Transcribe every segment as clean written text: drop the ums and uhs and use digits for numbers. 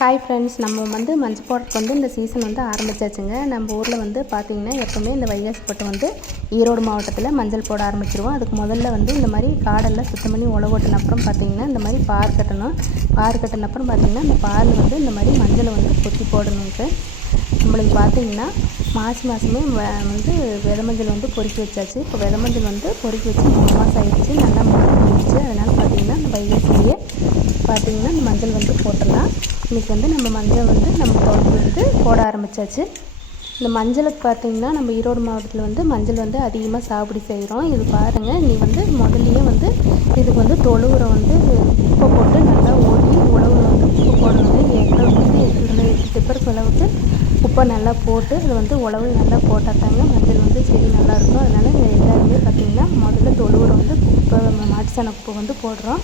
Hi friends, நம்ம மஞ்சள் போடுறதுக்கு இந்த சீசன் ஆரம்பிச்சாச்சுங்க. நம்ம ஊரில் பார்த்திங்கன்னா எப்போவுமே இந்த வைகாசி பட்டம் ஈரோடு மாவட்டத்தில் மஞ்சள் போட ஆரம்பிச்சிருவோம். அதுக்கு முதல்ல இந்த மாதிரி காடெல்லாம் சுத்தம் பண்ணி உழவு ஓட்டின அப்புறம் பார்த்திங்கன்னா இந்த மாதிரி பார் கட்டணும். பார் கட்டின அப்புறம் பார்த்திங்கன்னா அந்த பாரில் இந்த மாதிரி மஞ்சளை கொத்தி போடணுன்ட்டு நம்மளுக்கு பார்த்திங்கன்னா மாதமே விதை மஞ்சள் பொறுக்கி வச்சாச்சு. இப்போ விதை மஞ்சள் பொறுக்கி வச்சு 3 மாதம் ஆகிடுச்சு. நல்லா முடிஞ்சிச்சு. அதனால் பார்த்திங்கன்னா இந்த வைகாசிலேயே பார்த்திங்கன்னா இந்த மஞ்சள் போட்டுடலாம். இன்றைக்கி நம்ம மஞ்சள் நம்ம தோட்டத்தில் போட ஆரம்பித்தாச்சு. இந்த மஞ்சளுக்கு பார்த்திங்கன்னா நம்ம ஈரோடு மாவட்டத்தில் மஞ்சள் அதிகமாக சாகுபடி செய்கிறோம். இது பாருங்கள், நீ முதல்லையே இதுக்கு தொழு உரம் குப்பை போட்டு நல்லா ஓட்டி உழவுல குப்பை போடணும். ஏக்கருக்கு 8 டிப்பருக்கு அளவுக்கு குப்பை நல்லா போட்டு அது உழவு நல்லா போட்டால் தாங்க மஞ்சள் செடி நல்லாயிருக்கும். அதனால் எல்லாருமே பார்த்திங்கன்னா முதல்ல தொழு உரம் குப்பை மாட்டு சாண குப்பை போடுறோம்.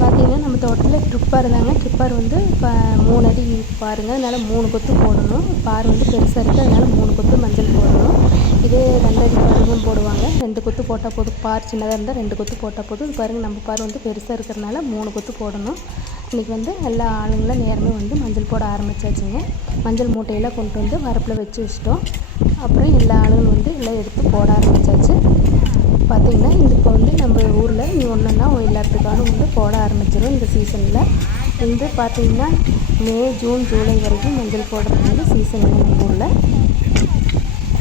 பார்த்திங்கன்னா நம்ம தோட்டத்தில் ட்ரிப்பர் தாங்க. ட்ரிப்பர் இப்போ 3 அடி பாருங்கள். அதனால் 3 கொத்து போடணும். பார் பெருசாக இருக்குது, அதனால் 3 கொத்து மஞ்சள் போடணும். இதே 2 அடி பாருங்களும் போடுவாங்க. 2 கொத்து போட்டால் போதும். பார் சின்னதாக இருந்தால் 2 கொத்து போட்டால் போதும். இது பாருங்கள், நம்ம பார் பெருசாக இருக்கிறதுனால 3 கொத்து போடணும். இன்றைக்கி எல்லா ஆளுங்களும் நேரமே மஞ்சள் போட ஆரம்பித்தாச்சுங்க. மஞ்சள் மூட்டையெல்லாம் கொண்டு வரப்பில் வச்சு வச்சிட்டோம். அப்புறம் எல்லா ஆளுங்களும் எல்லாம் எடுத்து போட ஆரம்பித்தாச்சு. பார்த்திங்கன்னா இப்போ நம்ம ஊரில் ஒன்றுன்னா எல்லாத்துக்காலும் போட ஆரம்பிச்சிடும். இந்த சீசனில் பார்த்திங்கன்னா மே, ஜூன், ஜூலை வரைக்கும் மஞ்சள் போடுறது சீசன் நம்ம ஊரில்.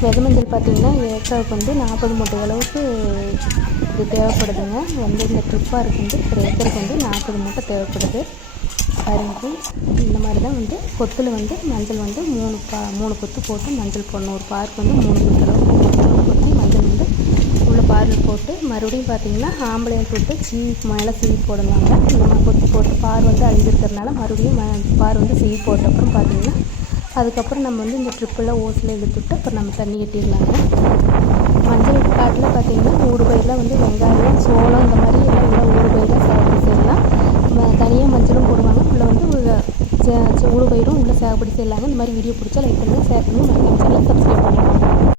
விதை மஞ்சள் பார்த்திங்கன்னா ஏக்கருக்கு 40 மூட்டை அளவுக்கு இது தேவைப்படுதுங்க. இந்த ட்ரிப்பாருக்கு ஒரு ஏக்கருக்கு 40 மூட்டை தேவைப்படுது. பாருங்க, இந்த மாதிரி தான் கொத்தில் மஞ்சள் 3 கொத்து போட்டு மஞ்சள் போடணும். ஒரு பார்க்கு 3 கொத்து அளவுக்கு கொத்தி மஞ்சள் உள்ள பாரில் போட்டு மறுபடியும் பார்த்திங்கன்னா ஆம்பளையம் போட்டு மேலே சீவி போடுவாங்க. நம்ம கொத்தி போட்டு பார் அழிஞ்சிருக்கிறதுனால மறுபடியும் பார் சீவி போட்ட அப்புறம் பார்த்திங்கன்னா அதுக்கப்புறம் நம்ம இந்த ட்ரிப்பெல்லாம் ஓசில் இழுத்துட்டு அப்புறம் நம்ம தண்ணி கட்டிடலாங்க. மஞ்சள் காட்டில் பார்த்திங்கன்னா ஊடுபயிரெலாம் வெங்காயம், சோளம் இந்த மாதிரி எல்லாம் ஊடுபயிரெலாம் சாகுபடி செய்யலாம். தனியாக மஞ்சளும் போடுவாங்க. உள்ள ஊடுபயிரும் உள்ள சாகுபடி செய்யலாங்க. இந்த மாதிரி வீடியோ பிடிச்சா லைக் பண்ணுங்கள், ஷேர் பண்ணுங்கள், மறக்காம சேனலை சப்ஸ்கிரைப் பண்ணுங்கள்.